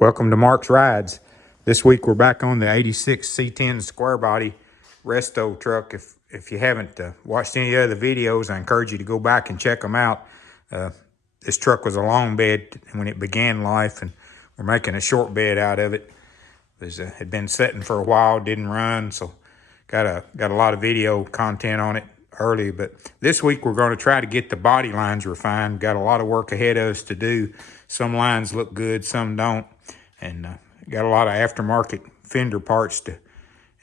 Welcome to Mark's Rides. This week we're back on the 86 C10 square body resto truck. If you haven't watched any other videos, I encourage you to go back and check them out. This truck was a long bed when it began life, and we're making a short bed out of it. It had been sitting for a while, didn't run, so got a lot of video content on it early. But this week we're going to try to get the body lines refined. Got a lot of work ahead of us to do. Some lines look good, some don't. And got a lot of aftermarket fender parts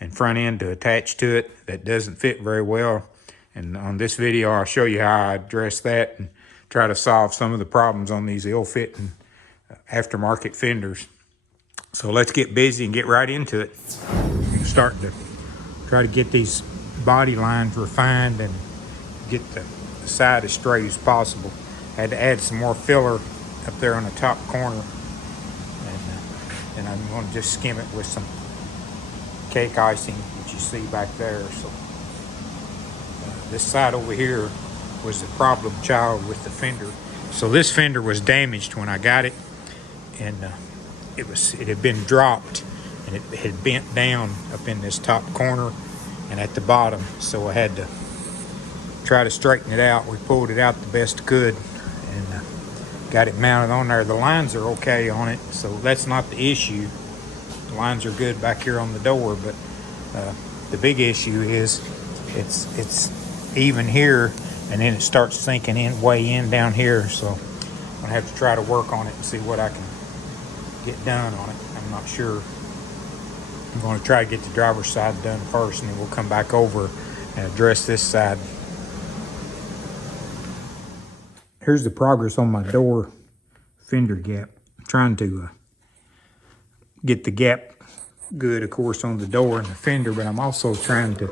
and front end to attach to it that doesn't fit very well. And on this video, I'll show you how I address that and try to solve some of the problems on these ill-fitting aftermarket fenders. So let's get busy and get right into it. I'm starting to try to get these body lines refined and get the side as straight as possible. Had to add some more filler up there on the top corner. And I'm going to just skim it with some cake icing that you see back there. So this side over here was the problem child with the fender. So this fender was damaged when I got it, and it had been dropped, and it had bent down up in this top corner and at the bottom. So I had to try to straighten it out. We pulled it out the best I could and got it mounted on there. The lines are okay on it, so that's not the issue. The lines are good back here on the door, but the big issue is it's even here, and then it starts sinking in way in down here. So I'm gonna have to try to work on it and see what I can get done on it. I'm not sure. I'm going to try to get the driver's side done first, and then we'll come back over and address this side. Here's the progress on my door fender gap. I'm trying to get the gap good, of course, on the door and the fender, but I'm also trying to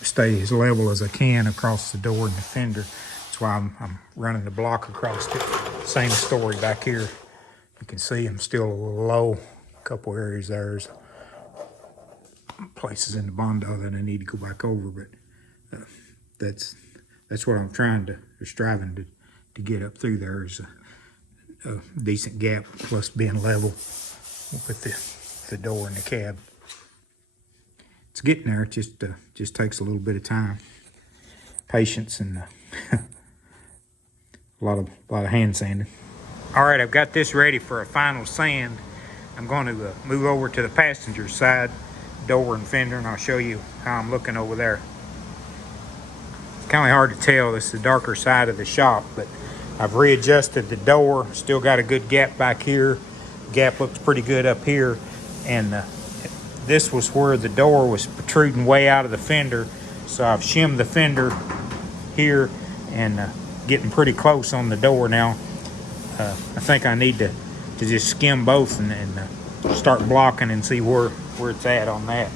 stay as level as I can across the door and the fender. That's why I'm running the block across it. Same story back here. You can see I'm still a little low. A couple areas there's places in the bondo that I need to go back over, but that's what I'm striving to get up through there is a decent gap, plus being level with the door and the cab. It's getting there. It just takes a little bit of time, patience, and a lot of hand sanding. All right, I've got this ready for a final sand. I'm going to move over to the passenger side door and fender, and I'll show you how I'm looking over there. It's kind of hard to tell. This is the darker side of the shop, but I've readjusted the door. Still got a good gap back here. Gap looks pretty good up here. And this was where the door was protruding way out of the fender. So I've shimmed the fender here and getting pretty close on the door now. I think I need to just skim both and start blocking and see where it's at on that.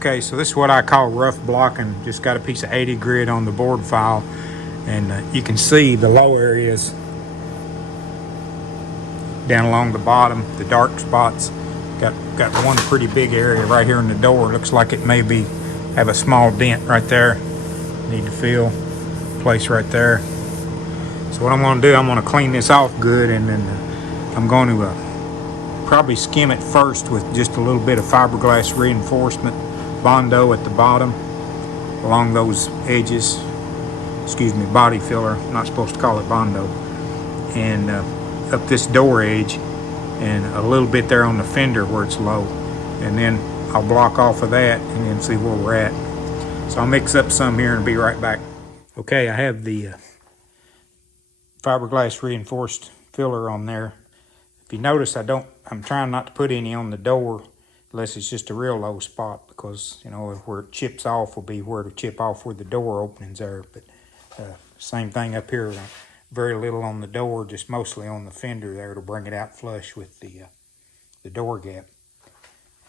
Okay, so this is what I call rough blocking. Just got a piece of 80 grit on the board file, and you can see the low areas down along the bottom, the dark spots. Got one pretty big area right here in the door. Looks like it may be have a small dent right there. Need to fill place right there. So what I'm going to do, I'm going to clean this off good, and then I'm going to probably skim it first with just a little bit of fiberglass reinforcement Bondo at the bottom along those edges. Excuse me, body filler. I'm not supposed to call it Bondo. And up this door edge, and a little bit there on the fender where it's low, and then I'll block off of that and then see where we're at. So I'll mix up some here and be right back. Okay, I have the fiberglass reinforced filler on there. If you notice, I'm trying not to put any on the door unless it's just a real low spot, because you know where it chips off will be where to chip off where the door openings are. But same thing up here. Very little on the door, just mostly on the fender there to bring it out flush with the door gap.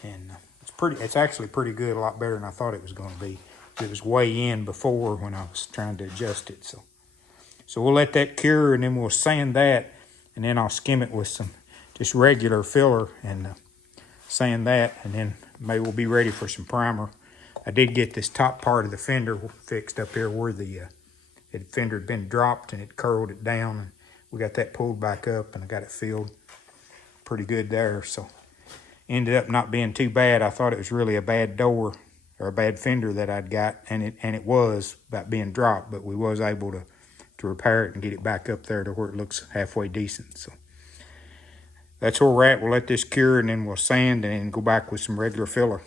And it's actually pretty good, a lot better than I thought it was going to be. It was way in before when I was trying to adjust it. So we'll let that cure, and then we'll sand that, and then I'll skim it with some just regular filler and sand that, and then maybe we'll be ready for some primer. I did get this top part of the fender fixed up here where the fender had been dropped and it curled it down, and we got that pulled back up, and I got it filled pretty good there. So ended up not being too bad. I thought it was really a bad door or a bad fender that I'd got, and it was about being dropped, but we was able to repair it and get it back up there to where it looks halfway decent. So that's where we're at. We'll let this cure, and then we'll sand and then go back with some regular filler.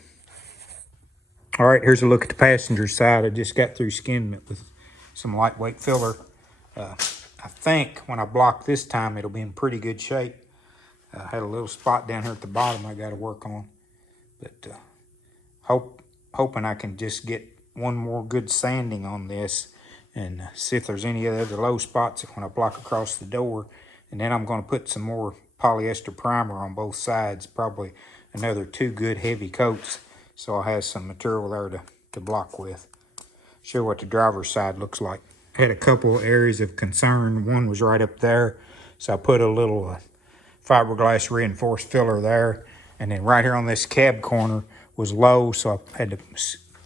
All right, here's a look at the passenger side. I just got through skimming it with some lightweight filler. I think when I block this time, it'll be in pretty good shape. I had a little spot down here at the bottom I got to work on, but hoping I can just get one more good sanding on this and see if there's any other low spots when I block across the door. And then I'm going to put some more polyester primer on both sides, probably another 2 good heavy coats, so I'll have some material there to block with. Show what the driver's side looks like. I had a couple areas of concern. One was right up there, so I put a little fiberglass reinforced filler there, and then right here on this cab corner was low, so I had to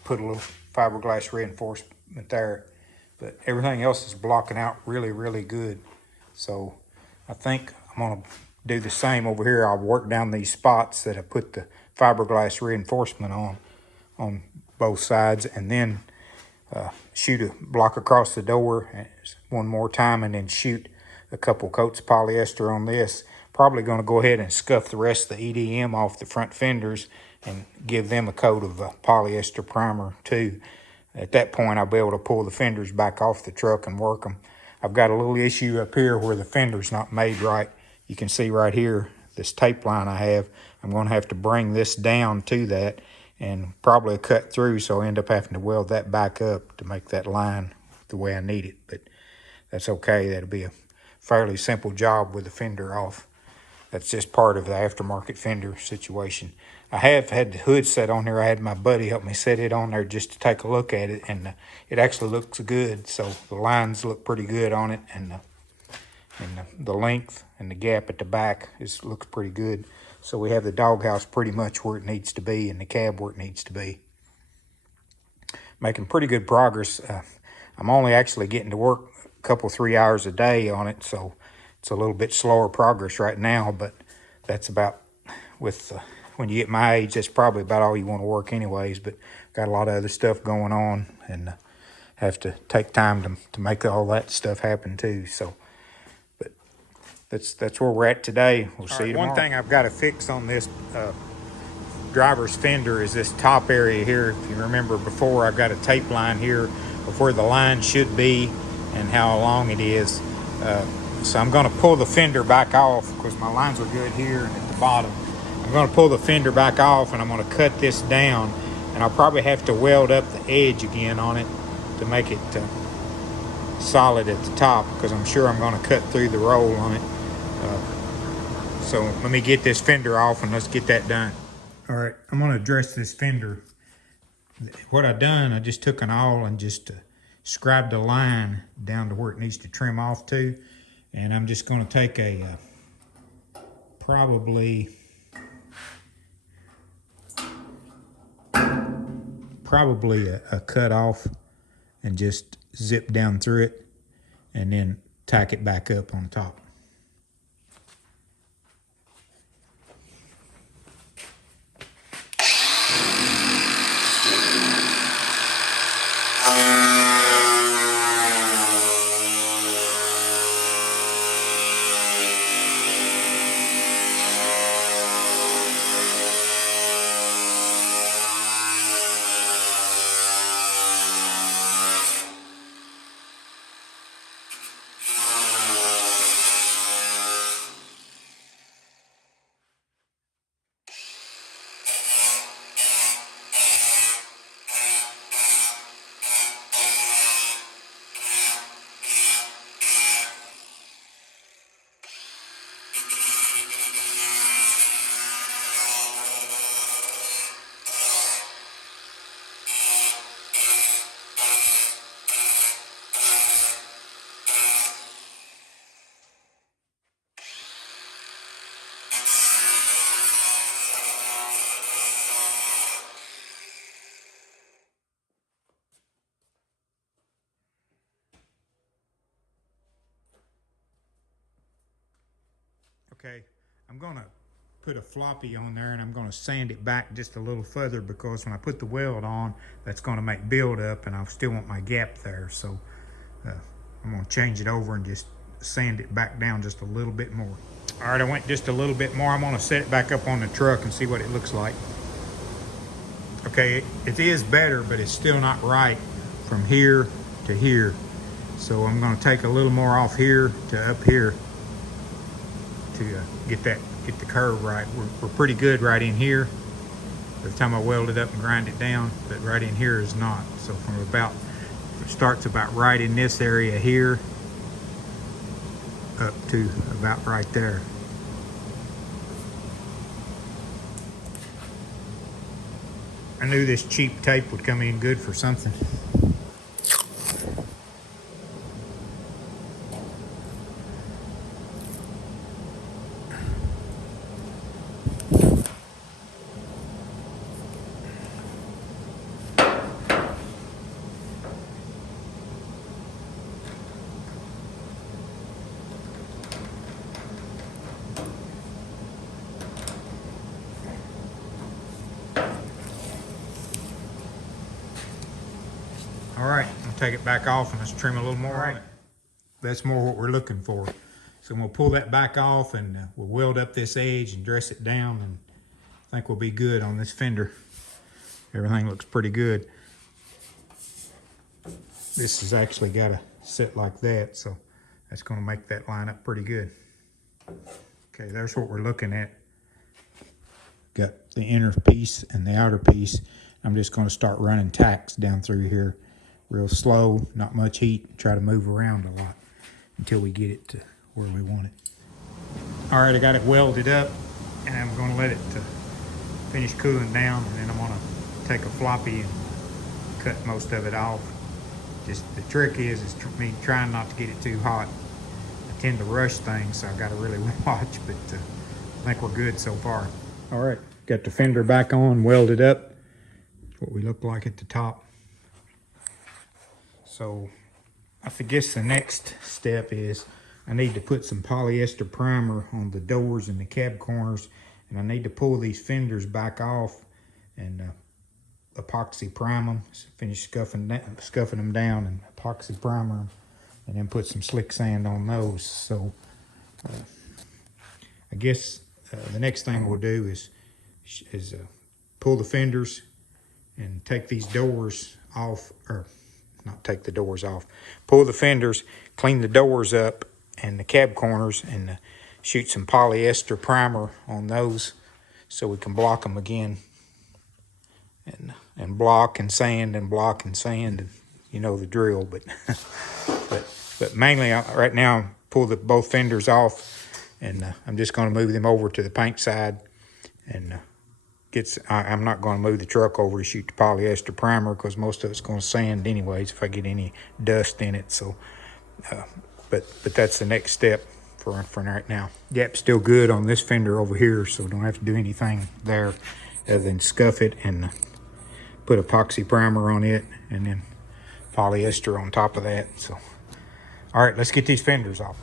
put a little fiberglass reinforcement there. But everything else is blocking out really, really good. So I think I'm gonna do the same over here. I'll work down these spots that I put the fiberglass reinforcement on both sides, and then shoot a block across the door one more time, and then shoot a couple coats of polyester on this. Probably going to go ahead and scuff the rest of the EDM off the front fenders and give them a coat of polyester primer too. At that point, I'll be able to pull the fenders back off the truck and work them. I've got a little issue up here where the fender's not made right. You can see right here, this tape line I have. I'm going to have to bring this down to that and probably cut through, so I end up having to weld that back up to make that line the way I need it. But that's okay. That'll be a fairly simple job with the fender off. That's just part of the aftermarket fender situation. I have had the hood set on here. I had my buddy help me set it on there just to take a look at it, and it actually looks good. So the lines look pretty good on it, and the length and the gap at the back looks pretty good. So we have the doghouse pretty much where it needs to be, and the cab where it needs to be. Making pretty good progress. I'm only actually getting to work a couple, 3 hours a day on it, so it's a little bit slower progress right now, but that's about, when you get my age, that's probably about all you want to work anyways. But got a lot of other stuff going on, and have to take time to make all that stuff happen too. So, but that's where we're at today. We'll see you tomorrow. One thing I've got to fix on this driver's fender is this top area here. If you remember before, I've got a tape line here of where the line should be and how long it is. So I'm going to pull the fender back off because my lines are good here and at the bottom. I'm going to pull the fender back off, and I'm going to cut this down, and I'll probably have to weld up the edge again on it to make it solid at the top, because I'm sure I'm going to cut through the roll on it. So let me get this fender off and let's get that done. All right, I'm going to address this fender what I done, I just took an awl and just scribed a line down to where it needs to trim off to. And I'm just going to take a probably a cut off and just zip down through it and then tack it back up on top. Okay, I'm gonna put a floppy on there and I'm gonna sand it back just a little further because when I put the weld on, that's gonna make build up and I still want my gap there. So I'm gonna change it over and just sand it back down just a little bit more. All right, I went just a little bit more. I'm gonna set it back up on the truck and see what it looks like. Okay, it is better, but it's still not right from here to here. So I'm gonna take a little more off here to up here to get the curve right. We're pretty good right in here by the time I weld it up and grind it down, but right in here is not. So from about, it starts about right in this area here up to about right there. I knew this cheap tape would come in good for something. All right, I'll take it back off and let's trim a little more. All right, that's more what we're looking for. So we'll pull that back off and we'll weld up this edge and dress it down, and I think we'll be good on this fender. Everything looks pretty good. This has actually got to sit like that, so that's going to make that line up pretty good. Okay, there's what we're looking at. Got the inner piece and the outer piece. I'm just going to start running tacks down through here real slow, not much heat, try to move around a lot until we get it to where we want it. All right, I got it welded up and I'm going to let it finish cooling down, and then I'm going to take a floppy and cut most of it off. Just the trick is me trying not to get it too hot. I tend to rush things, so I've got to really watch, but I think we're good so far. All right, got the fender back on, welded up. That's what we look like at the top. So I guess the next step is I need to put some polyester primer on the doors and the cab corners, and I need to pull these fenders back off and epoxy prime them, finish scuffing them down and epoxy primer them, and then put some slick sand on those. So I guess the next thing we'll do is pull the fenders and take these doors off, or not take the doors off, pull the fenders, clean the doors up and the cab corners, and shoot some polyester primer on those so we can block them again, and block and sand and block and sand, and you know the drill. But but mainly right now, pull both fenders off, and I'm just going to move them over to the paint side and I'm not going to move the truck over to shoot the polyester primer because most of it's going to sand anyways if I get any dust in it. So, but that's the next step for right now. Gap's still good on this fender over here, so don't have to do anything there other than scuff it and put epoxy primer on it and then polyester on top of that. So, all right, let's get these fenders off.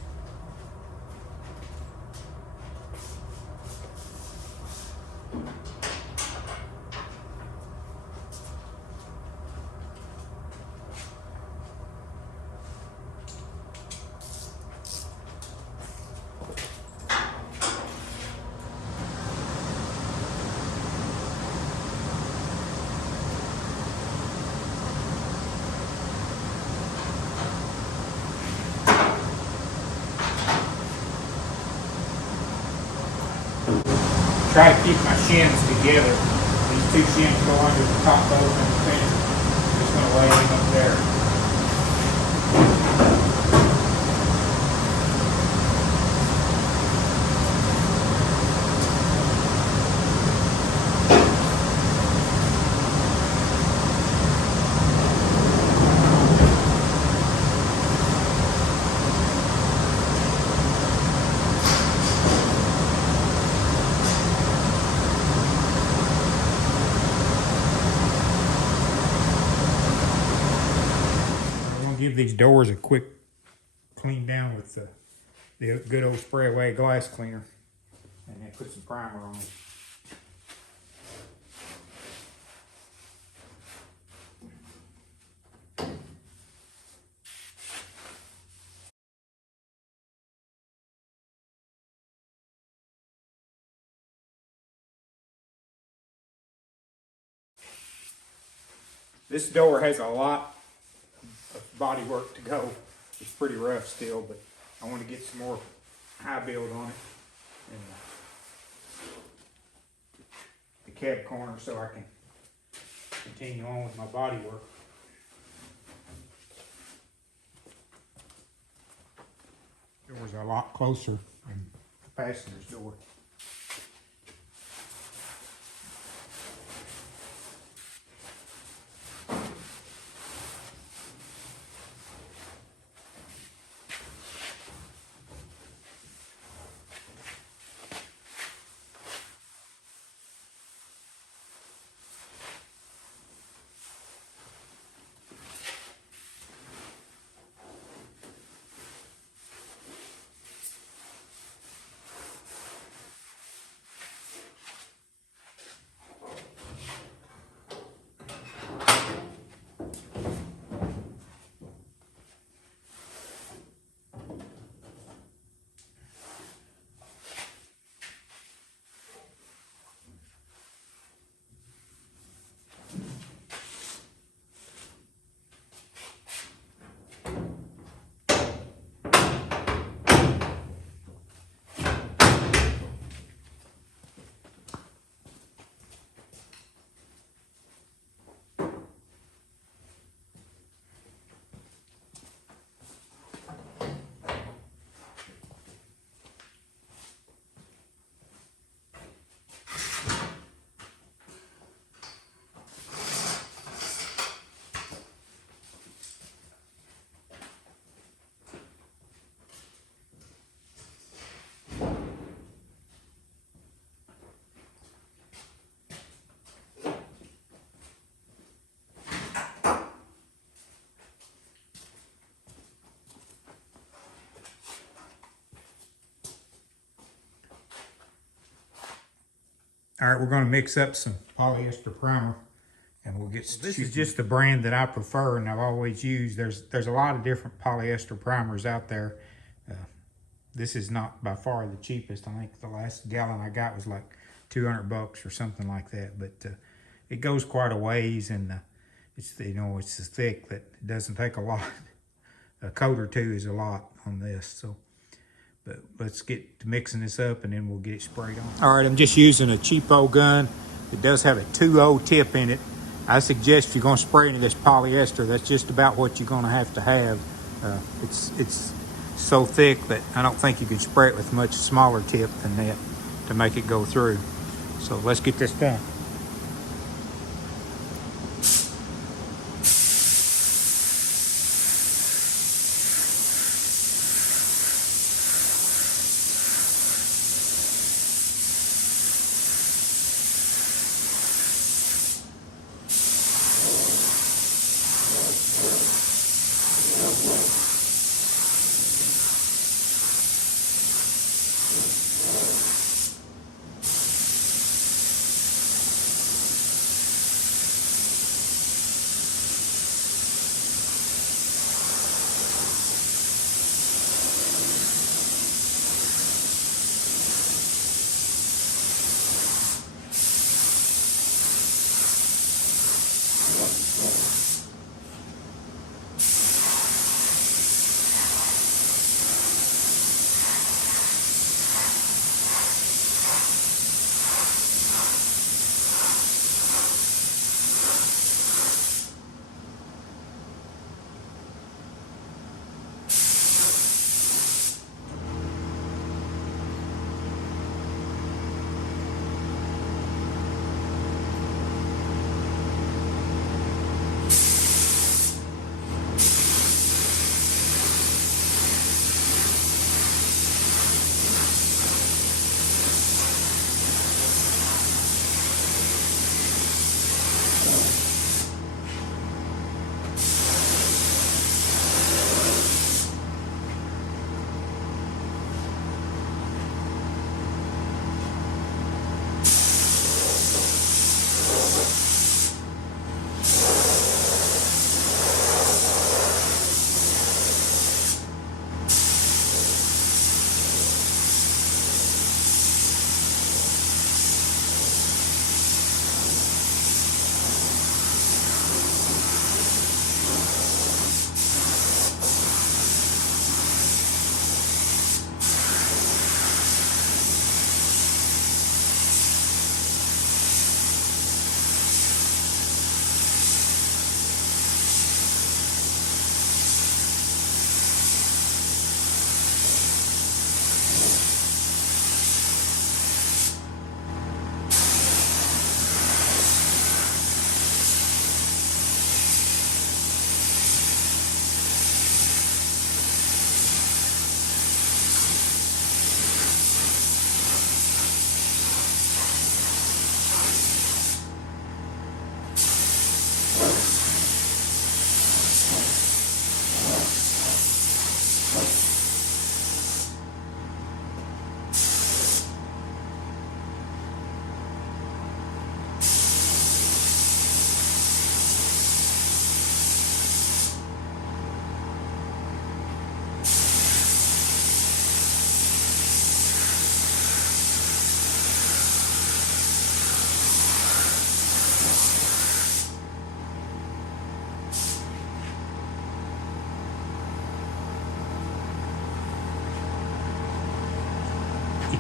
Try to keep my shins together. These two shins go under the top bolt of the fender. I'm just going to lay them up there. Give these doors a quick clean down with the good old spray away glass cleaner, and then put some primer on it. This door has a lot of body work to go. It's pretty rough still, but I want to get some more high build on it and the cab corner so I can continue on with my body work. Doors are a lot closer than the passenger's door. All right, we're going to mix up some polyester primer, and we'll get. This is just the brand that I prefer, and I've always used. There's a lot of different polyester primers out there. This is not by far the cheapest. I think the last gallon I got was like $200 or something like that. But it goes quite a ways, and it's it's thick that it doesn't take a lot. A coat or two is a lot on this, so. But let's get to mixing this up and then we'll get it sprayed on. All right, I'm just using a cheapo gun. It does have a 2.0 tip in it. I suggest if you're going to spray any of this polyester, that's just about what you're going to have. It's so thick that I don't think you can spray it with a much smaller tip than that to make it go through. So let's get this done.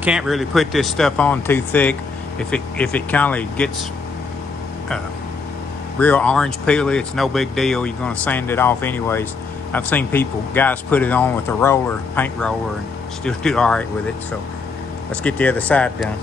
can't really put this stuff on too thick. If it kind of gets real orange peely, it's no big deal. You're gonna sand it off anyways. I've seen guys put it on with a roller, paint roller, and still do all right with it. So let's get the other side done.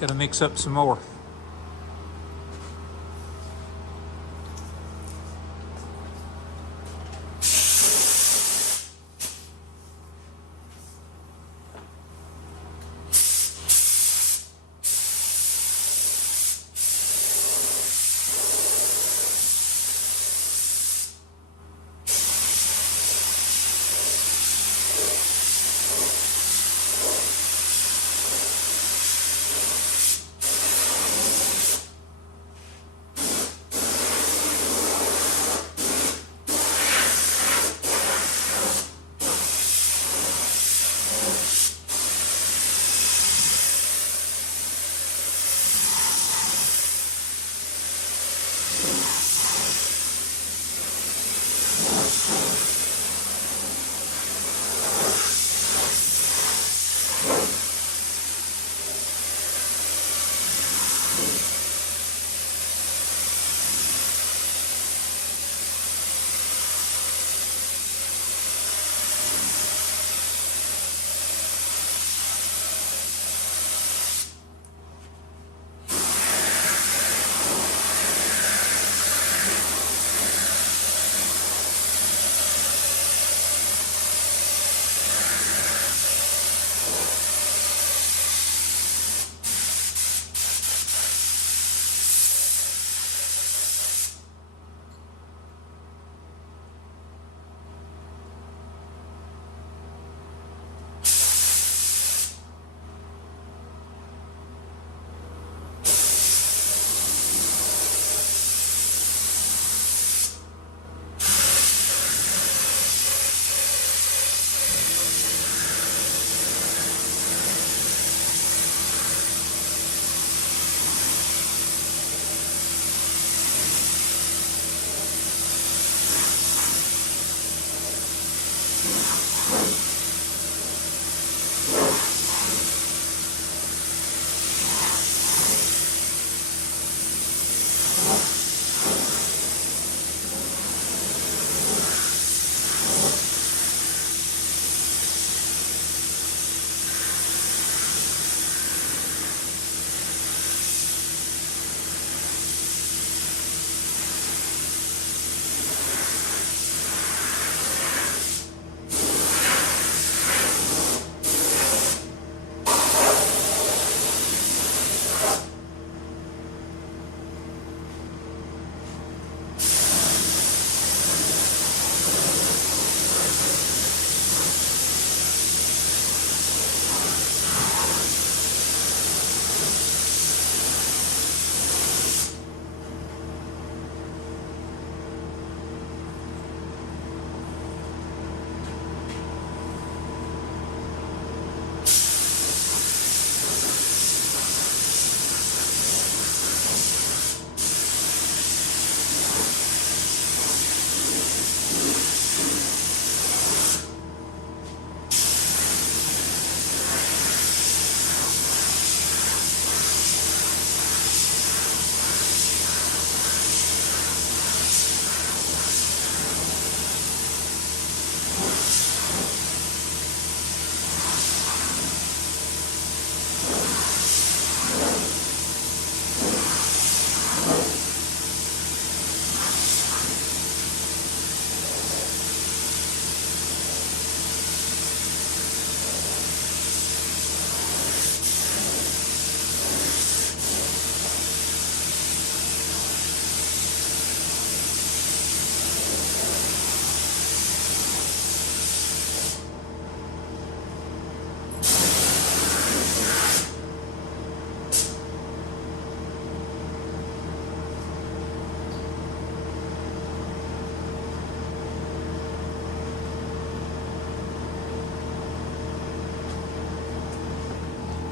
Gotta mix up some more.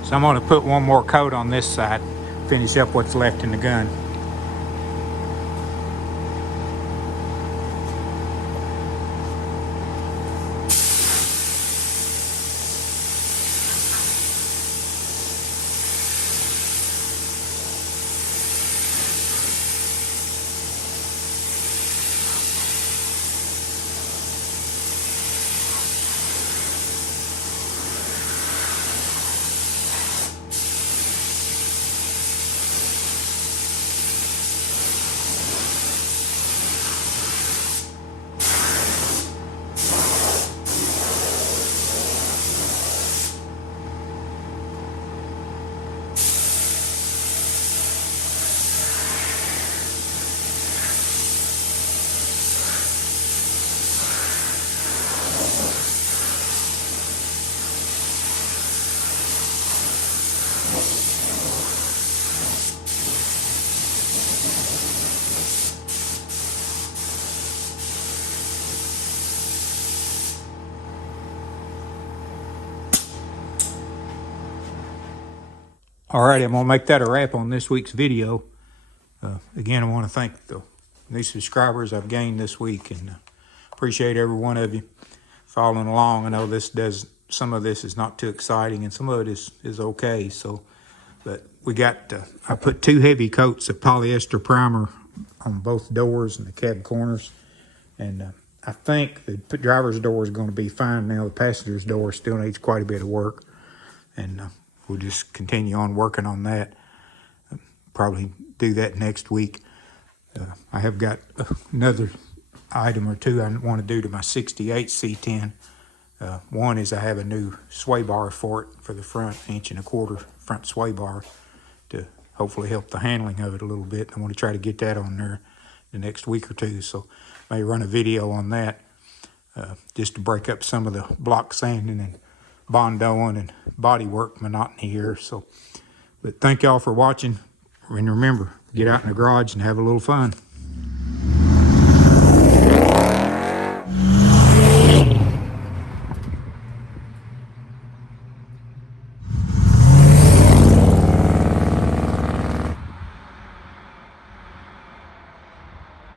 So I'm going to put one more coat on this side, finish up what's left in the gun. All right, I'm gonna make that a wrap on this week's video. Again, I want to thank the new subscribers I've gained this week, and appreciate every one of you following along. I know some of this is not too exciting, and some of it is okay. So, but we got I put 2 heavy coats of polyester primer on both doors and the cab corners, and I think the driver's door is going to be fine now. The passenger's door still needs quite a bit of work, and we'll just continue on working on that. Probably do that next week. I have got another item or two I want to do to my 68 C10. One is I have a new sway bar for it for the front, 1.25 inch front sway bar to hopefully help the handling of it a little bit. I want to try to get that on there the next week or two, so may run a video on that just to break up some of the block sanding and bondoing and bodywork monotony here. So, but thank y'all for watching, and remember, get out in the garage and have a little fun.